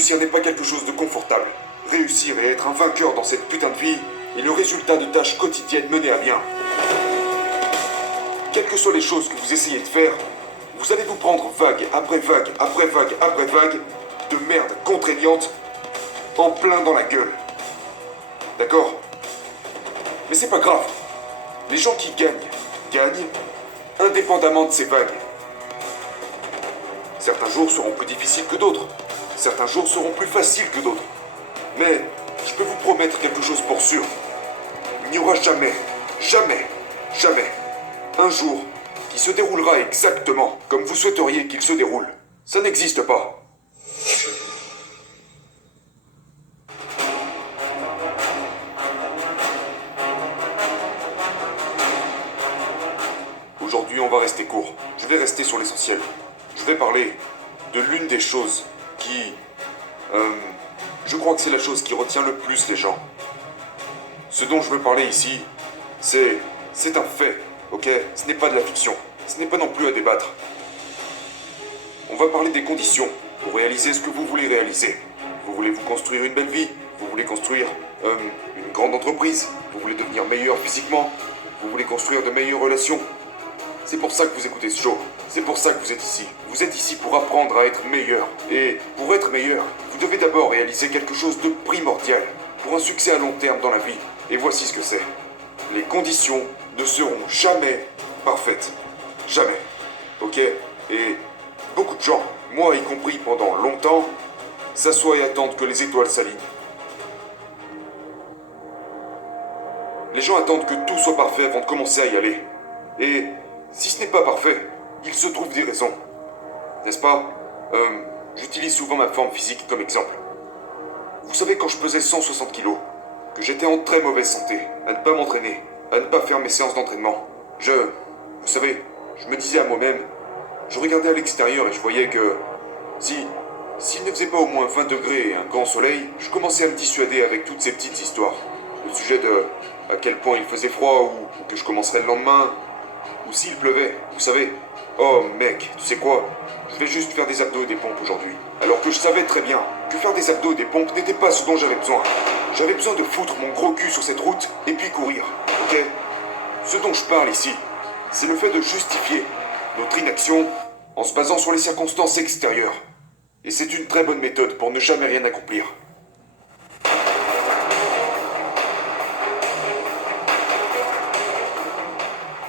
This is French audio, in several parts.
réussir n'est pas quelque chose de confortable. Réussir et être un vainqueur dans cette putain de vie est le résultat de tâches quotidiennes menées à bien. Quelles que soient les choses que vous essayez de faire, vous allez vous prendre vague après vague après vague après vague de merde contraignante en plein dans la gueule. D'accord? Mais c'est pas grave. Les gens qui gagnent indépendamment de ces vagues. Certains jours seront plus difficiles que d'autres. Certains jours seront plus faciles que d'autres. Mais je peux vous promettre quelque chose pour sûr. Il n'y aura jamais un jour qui se déroulera exactement comme vous souhaiteriez qu'il se déroule. Ça n'existe pas. Aujourd'hui, on va rester court. Je vais rester sur l'essentiel. Je vais parler de l'une des choses qui... je crois que c'est la chose qui retient le plus les gens. Ce dont je veux parler ici, c'est un fait, ok? Ce n'est pas de la fiction. Ce n'est pas non plus à débattre. On va parler des conditions pour réaliser ce que vous voulez réaliser. Vous voulez vous construire une belle vie. Vous voulez construire une grande entreprise. Vous voulez devenir meilleur physiquement. Vous voulez construire de meilleures relations. C'est pour ça que vous écoutez ce show. C'est pour ça que vous êtes ici. Vous êtes ici pour apprendre à être meilleur. Et pour être meilleur, vous devez d'abord réaliser quelque chose de primordial pour un succès à long terme dans la vie. Et voici ce que c'est. Les conditions ne seront jamais parfaites. Jamais. Ok? Et beaucoup de gens, moi y compris pendant longtemps, s'assoient et attendent que les étoiles s'alignent. Les gens attendent que tout soit parfait avant de commencer à y aller. Et si ce n'est pas parfait, il se trouve des raisons. N'est-ce pas? J'utilise souvent ma forme physique comme exemple. Vous savez, quand je pesais 160 kilos, que j'étais en très mauvaise santé, à ne pas m'entraîner, à ne pas faire mes séances d'entraînement, vous savez, je me disais à moi-même, je regardais à l'extérieur et je voyais que s'il ne faisait pas au moins 20 degrés et un grand soleil, je commençais à me dissuader avec toutes ces petites histoires. Au sujet de à quel point il faisait froid ou que je commencerais le lendemain, ou s'il pleuvait, vous savez. Oh mec, tu sais quoi? Je vais juste faire des abdos et des pompes aujourd'hui. Alors que je savais très bien que faire des abdos et des pompes n'était pas ce dont j'avais besoin. J'avais besoin de foutre mon gros cul sur cette route et puis courir, ok? Ce dont je parle ici, c'est le fait de justifier notre inaction en se basant sur les circonstances extérieures. Et c'est une très bonne méthode pour ne jamais rien accomplir.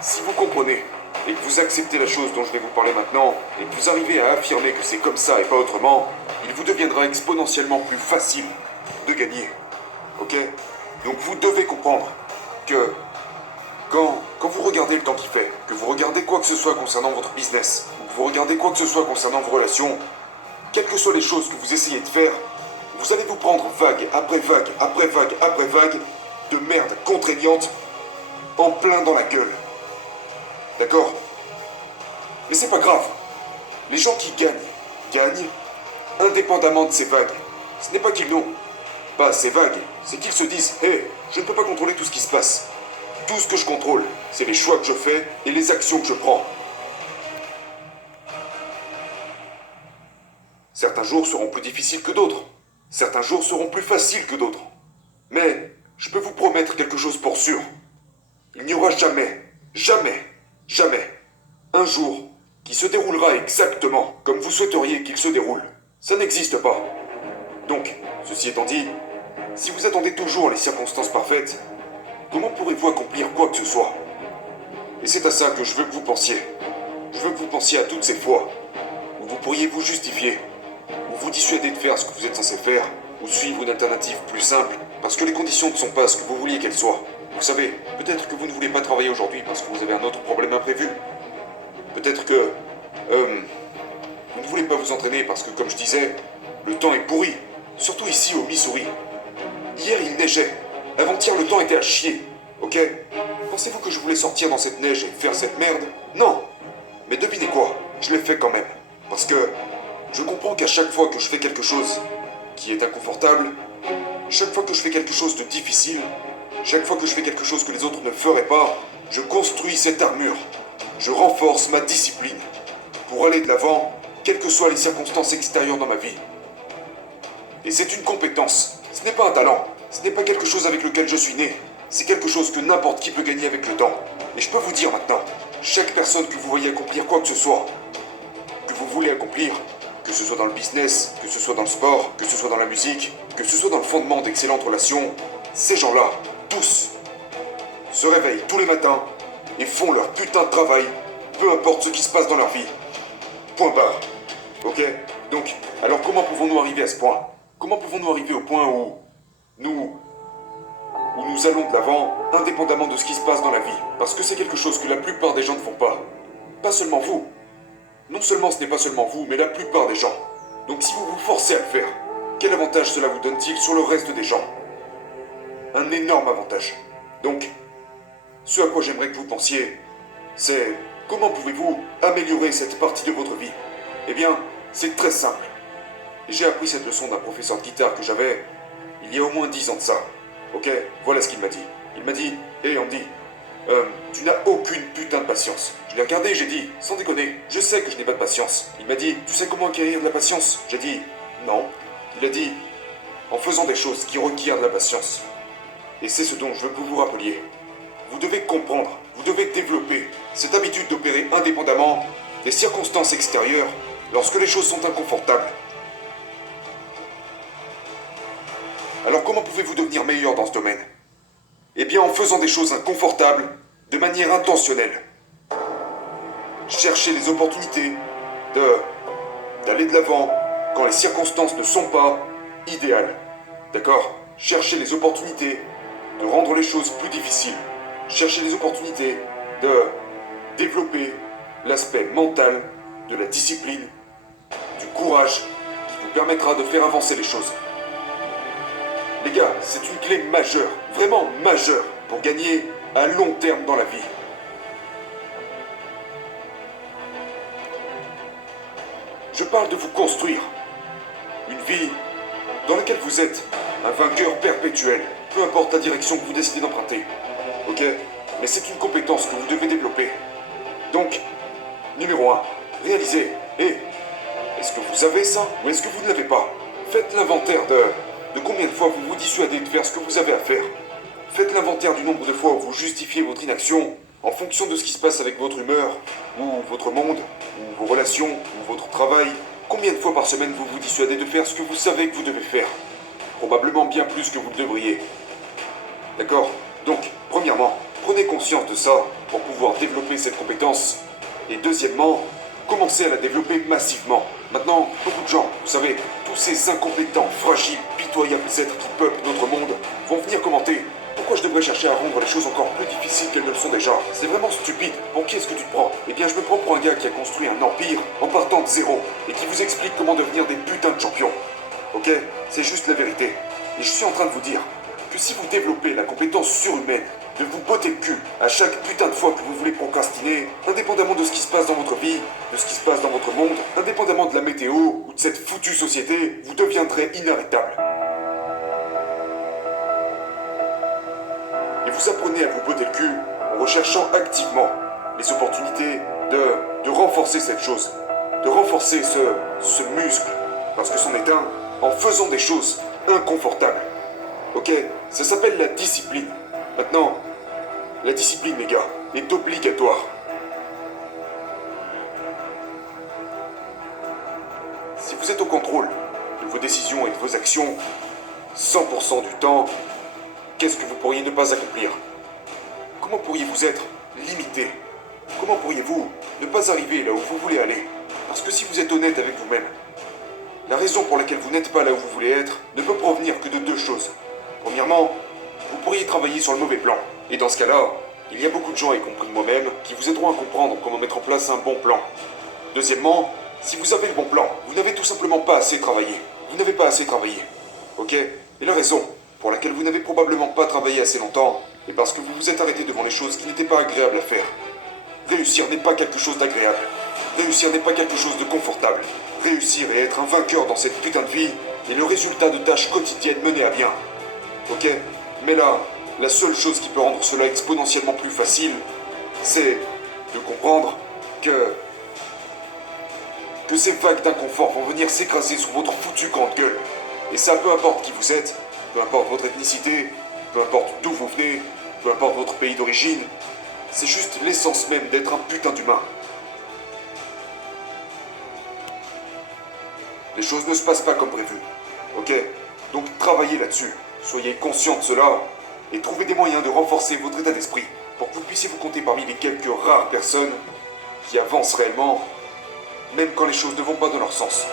Si vous comprenez et que vous acceptez la chose dont je vais vous parler maintenant, et que vous arrivez à affirmer que c'est comme ça et pas autrement, il vous deviendra exponentiellement plus facile de gagner. Ok? Donc vous devez comprendre que quand vous regardez le temps qu'il fait, que vous regardez quoi que ce soit concernant votre business, ou que vous regardez quoi que ce soit concernant vos relations, quelles que soient les choses que vous essayez de faire, vous allez vous prendre vague après vague après vague après vague de merde contraignante en plein dans la gueule. D'accord? Mais c'est pas grave. Les gens qui gagnent indépendamment de ces vagues. Ce n'est pas qu'ils n'ont pas ces vagues, c'est qu'ils se disent « Hé, je ne peux pas contrôler tout ce qui se passe. Tout ce que je contrôle, c'est les choix que je fais et les actions que je prends. » Certains jours seront plus difficiles que d'autres. Certains jours seront plus faciles que d'autres. Mais je peux vous promettre quelque chose pour sûr. Il n'y aura jamais un jour qui se déroulera exactement comme vous souhaiteriez qu'il se déroule. Ça n'existe pas. Donc, ceci étant dit, si vous attendez toujours les circonstances parfaites, comment pourrez-vous accomplir quoi que ce soit? Et c'est à ça que je veux que vous pensiez. Je veux que vous pensiez à toutes ces fois où vous pourriez vous justifier, ou vous dissuader de faire ce que vous êtes censé faire, ou suivre une alternative plus simple, parce que les conditions ne sont pas ce que vous vouliez qu'elles soient. Vous savez, peut-être que vous ne voulez pas travailler aujourd'hui parce que vous avez un autre problème imprévu. Peut-être que... vous ne voulez pas vous entraîner parce que, comme je disais, le temps est pourri. Surtout ici, au Missouri. Hier, il neigeait. Avant-hier, le temps était à chier. Ok? Pensez-vous que je voulais sortir dans cette neige et faire cette merde? Non! Mais devinez quoi? Je l'ai fait quand même. Parce que je comprends qu'à chaque fois que je fais quelque chose qui est inconfortable, chaque fois que je fais quelque chose de difficile, chaque fois que je fais quelque chose que les autres ne feraient pas, je construis cette armure. Je renforce ma discipline pour aller de l'avant, quelles que soient les circonstances extérieures dans ma vie. Et c'est une compétence. Ce n'est pas un talent. Ce n'est pas quelque chose avec lequel je suis né. C'est quelque chose que n'importe qui peut gagner avec le temps. Et je peux vous dire maintenant, chaque personne que vous voyez accomplir quoi que ce soit, que vous voulez accomplir, que ce soit dans le business, que ce soit dans le sport, que ce soit dans la musique, que ce soit dans le fondement d'excellentes relations, ces gens-là, tous, se réveillent tous les matins et font leur putain de travail, peu importe ce qui se passe dans leur vie. Point barre. Ok? Donc, alors comment pouvons-nous arriver à ce point? Comment pouvons-nous arriver au point où nous allons de l'avant, indépendamment de ce qui se passe dans la vie? Parce que c'est quelque chose que la plupart des gens ne font pas. Pas seulement vous. Non seulement ce n'est pas seulement vous, mais la plupart des gens. Donc si vous vous forcez à le faire, quel avantage cela vous donne-t-il sur le reste des gens? Un énorme avantage. Donc, ce à quoi j'aimerais que vous pensiez, c'est comment pouvez-vous améliorer cette partie de votre vie? Eh bien, c'est très simple. J'ai appris cette leçon d'un professeur de guitare que j'avais il y a au moins 10 ans de ça. Ok, voilà ce qu'il m'a dit. Il m'a dit, hé Andy, tu n'as aucune putain de patience. Je l'ai regardé et j'ai dit, sans déconner, je sais que je n'ai pas de patience. Il m'a dit, tu sais comment acquérir de la patience? J'ai dit, non. Il a dit, en faisant des choses qui requièrent de la patience. Et c'est ce dont je veux que vous vous rappeliez. Vous devez comprendre, vous devez développer cette habitude d'opérer indépendamment des circonstances extérieures lorsque les choses sont inconfortables. Alors comment pouvez-vous devenir meilleur dans ce domaine? Eh bien en faisant des choses inconfortables de manière intentionnelle. Cherchez les opportunités d'aller de l'avant quand les circonstances ne sont pas idéales. D'accord? Cherchez les opportunités de rendre les choses plus difficiles. Cherchez les opportunités de développer l'aspect mental, de la discipline, du courage qui vous permettra de faire avancer les choses. Les gars, c'est une clé majeure, vraiment majeure, pour gagner à long terme dans la vie. Je parle de vous construire une vie dans laquelle vous êtes un vainqueur perpétuel, peu importe la direction que vous décidez d'emprunter. Ok? Mais c'est une compétence que vous devez développer. Donc, numéro 1, réalisez. Est-ce que vous avez ça ou est-ce que vous ne l'avez pas? Faites l'inventaire de combien de fois vous vous dissuadez de faire ce que vous avez à faire. Faites l'inventaire du nombre de fois où vous justifiez votre inaction en fonction de ce qui se passe avec votre humeur, ou votre monde, ou vos relations, ou votre travail. Combien de fois par semaine vous vous dissuadez de faire ce que vous savez que vous devez faire? Probablement bien plus que vous le devriez. D'accord? Donc, premièrement, prenez conscience de ça pour pouvoir développer cette compétence. Et deuxièmement, commencez à la développer massivement. Maintenant, beaucoup de gens, vous savez, tous ces incompétents, fragiles, pitoyables êtres qui peuplent notre monde, vont venir commenter. Pourquoi je devrais chercher à rendre les choses encore plus difficiles qu'elles ne le sont déjà? C'est vraiment stupide. Pour qui est-ce que tu te prends? Eh bien, je me prends pour un gars qui a construit un empire en partant de zéro et qui vous explique comment devenir des putains de champions. Ok? C'est juste la vérité. Et je suis en train de vous dire que si vous développez la compétence surhumaine de vous botter le cul à chaque putain de fois que vous voulez procrastiner, indépendamment de ce qui se passe dans votre vie, de ce qui se passe dans votre monde, indépendamment de la météo ou de cette foutue société, vous deviendrez inarrêtable. Et vous apprenez à vous botter le cul en recherchant activement les opportunités de renforcer cette chose, de renforcer ce muscle, parce que c'en est un, en faisant des choses inconfortables. Ok? Ça s'appelle la discipline. Maintenant, la discipline, les gars, est obligatoire. Si vous êtes au contrôle de vos décisions et de vos actions 100% du temps, qu'est-ce que vous pourriez ne pas accomplir? Comment pourriez-vous être limité? Comment pourriez-vous ne pas arriver là où vous voulez aller? Parce que si vous êtes honnête avec vous-même, la raison pour laquelle vous n'êtes pas là où vous voulez être ne peut provenir que de deux choses. Premièrement, vous pourriez travailler sur le mauvais plan. Et dans ce cas-là, il y a beaucoup de gens, y compris moi-même, qui vous aideront à comprendre comment mettre en place un bon plan. Deuxièmement, si vous avez le bon plan, vous n'avez tout simplement pas assez travaillé. Vous n'avez pas assez travaillé. Ok? Et la raison pour laquelle vous n'avez probablement pas travaillé assez longtemps est parce que vous vous êtes arrêté devant les choses qui n'étaient pas agréables à faire. Réussir n'est pas quelque chose d'agréable. Réussir n'est pas quelque chose de confortable. Réussir et être un vainqueur dans cette putain de vie est le résultat de tâches quotidiennes menées à bien. Ok? Mais là, la seule chose qui peut rendre cela exponentiellement plus facile, c'est de comprendre que ces vagues d'inconfort vont venir s'écraser sur votre foutu grande gueule. Et ça, peu importe qui vous êtes, peu importe votre ethnicité, peu importe d'où vous venez, peu importe votre pays d'origine, c'est juste l'essence même d'être un putain d'humain. Les choses ne se passent pas comme prévu, ok? Donc travaillez là-dessus, soyez conscient de cela, et trouvez des moyens de renforcer votre état d'esprit pour que vous puissiez vous compter parmi les quelques rares personnes qui avancent réellement, même quand les choses ne vont pas dans leur sens.